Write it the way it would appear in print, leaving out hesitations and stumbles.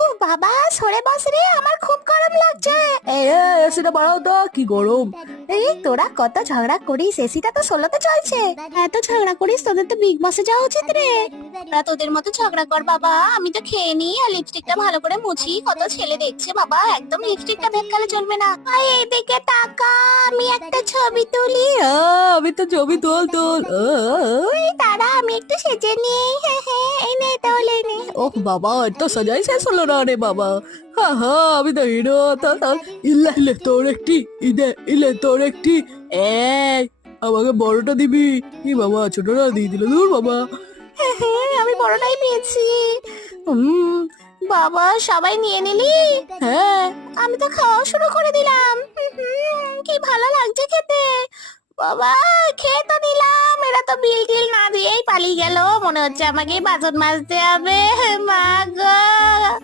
ও বাবা, সরে বস রে, আমার খুব গরম লাগছে। এসিটা বাড়াও তো, কি গরম। এই তোরা কত ঝগড়া করিস, এসিটা তো 16তে চলছে। এত ঝগড়া করিস, তোদের তো বিগ বসে যাওয়া উচিত রে। তোরা তোদের মতো ঝগড়া কর বাবা, আমি তো খেয়ে নি আর লিপস্টিকটা ভালো করে মুছি। কত ছেলে দেখছে বাবা, একদম লিপস্টিকটা ভেতকালে চলবে না। আয় এদিকে তাকা, আমি একটা ছবি তুলি। আমি তো ছবি তোল তোল। ওই দাঁড়া, আমি একটু সেজে নি। হ্যাঁ হ্যাঁ, এই নে তাহলে এই নে। ওহ বাবা, তো সাজাই শেষ হলো না রে বাবা। হা হা, আমি তো হিরো। ইলে ইলে তোর একটি, ইলে তোর একটি। এই, আমাকে বড়টা দিবি? কি বাবা, ছোটটা দিয়ে দিল, দূর বাবা। হ্যাঁ হ্যাঁ, আমি বড়টাই পেয়েছি। হুম, বাবা সবাই নিয়ে নিলি? হ্যাঁ। আমি তো খাওয়া শুরু করে দিলাম। কি ভালো লাগছে খেতে। বাবা, খেয়ে তো দিলাম, এরা তো বিল টিল না দিয়েই পালিয়ে গেল। মনে হচ্ছে আমাকেই বাসন মাজতে হবে। মা গো।